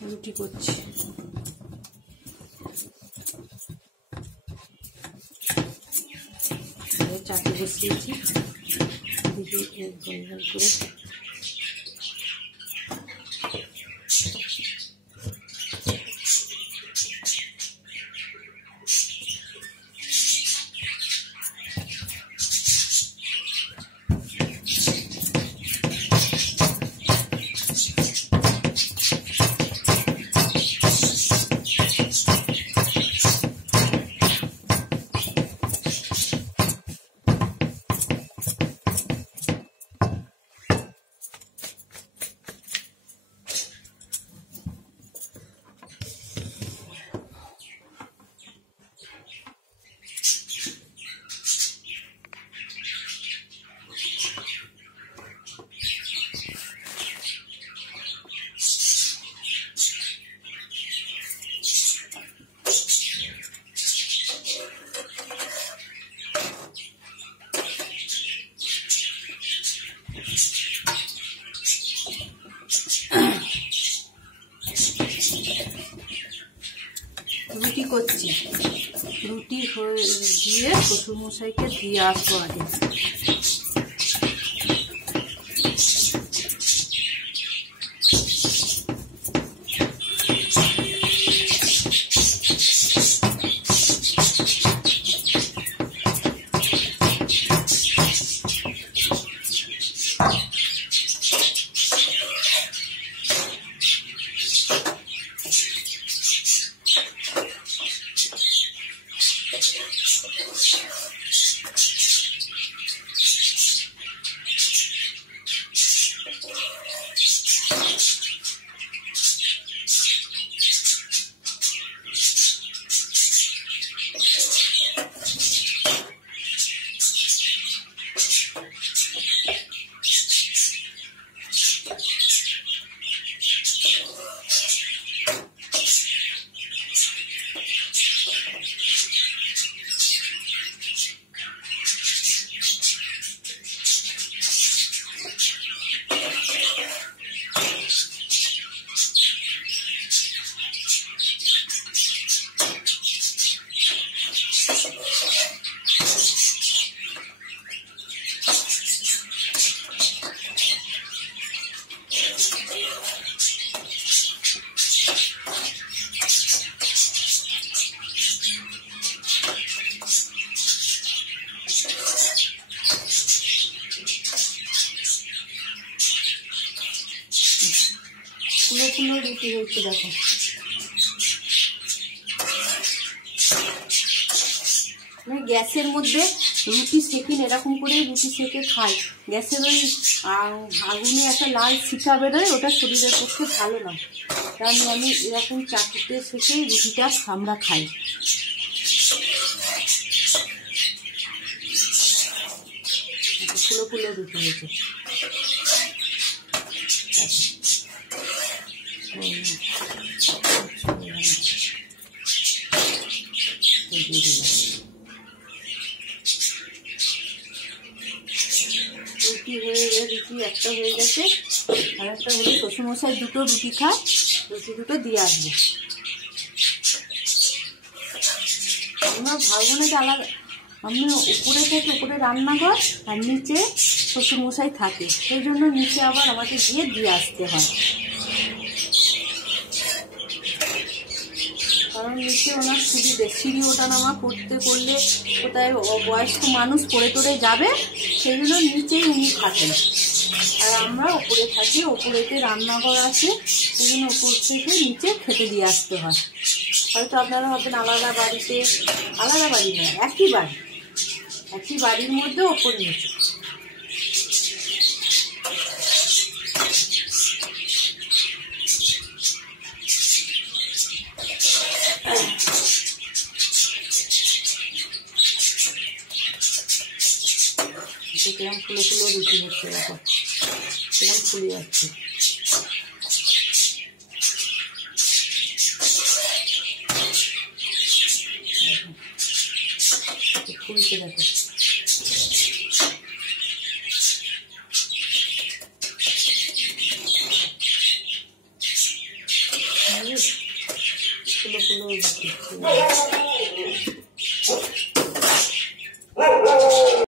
রুটি করছি। চাটু বসিয়েছি, দেখি গোল গোল করে। রুটি করছি, রুটি দিয়ে শ্বশুরমশাইকে দিয়ে আসবো আগে। ফুলো রুটি হচ্ছে দেখো। গ্যাসের মধ্যে রুটি সেকিন, এরকম করেই রুটি সেকে খাই। গ্যাসের ওই আগুনে একটা লাল শিকা বেরোয়, ওটা শরীরের পক্ষে ভালো না। তাই আমি এরকম চাটুতে সেকেই রুটিটা আমরা খাই। ফুলো ফুলো রুটি হয়েছে। রুটি একটা হয়ে গেছে, আর একটা হলে শ্বশুরমশাই দুটো রুটি খায়, রুটি দুটো দিয়ে আসবে। আমরা ভাববো না যে আলাদা, আমি উপরে থেকে, উপরে রান্নাঘর আর নিচে শ্বশুরমশাই থাকে, সেই জন্য নিচে আবার আমাকে গিয়ে দিয়ে আসতে হয়। কারণ নিচে ওনার সুবিধে, সিঁড়ি ওঠা নামা করলে কোথায় বয়স্ক মানুষ পড়ে টরে যাবে, সেই জন্য নিচেই উনি থাকেন। আর আমরা ওপরে থাকি, ওপরেতে রান্নাঘর আছে, সেই জন্য ওপর থেকে নিচে খেতে দিয়ে আসতে হয়। হয়তো আপনারা ভাবেন আলাদা বাড়িতে, আলাদা বাড়ি নয়, একই বাড়ি, একই বাড়ির মধ্যে ওপর নিচে। কিরম ফুলে ফুলে রুটি হচ্ছে, দেখো কিরম ফুলে যাচ্ছে। ফুলছে দেখো। ফুলো ফুলো দিচ্ছে।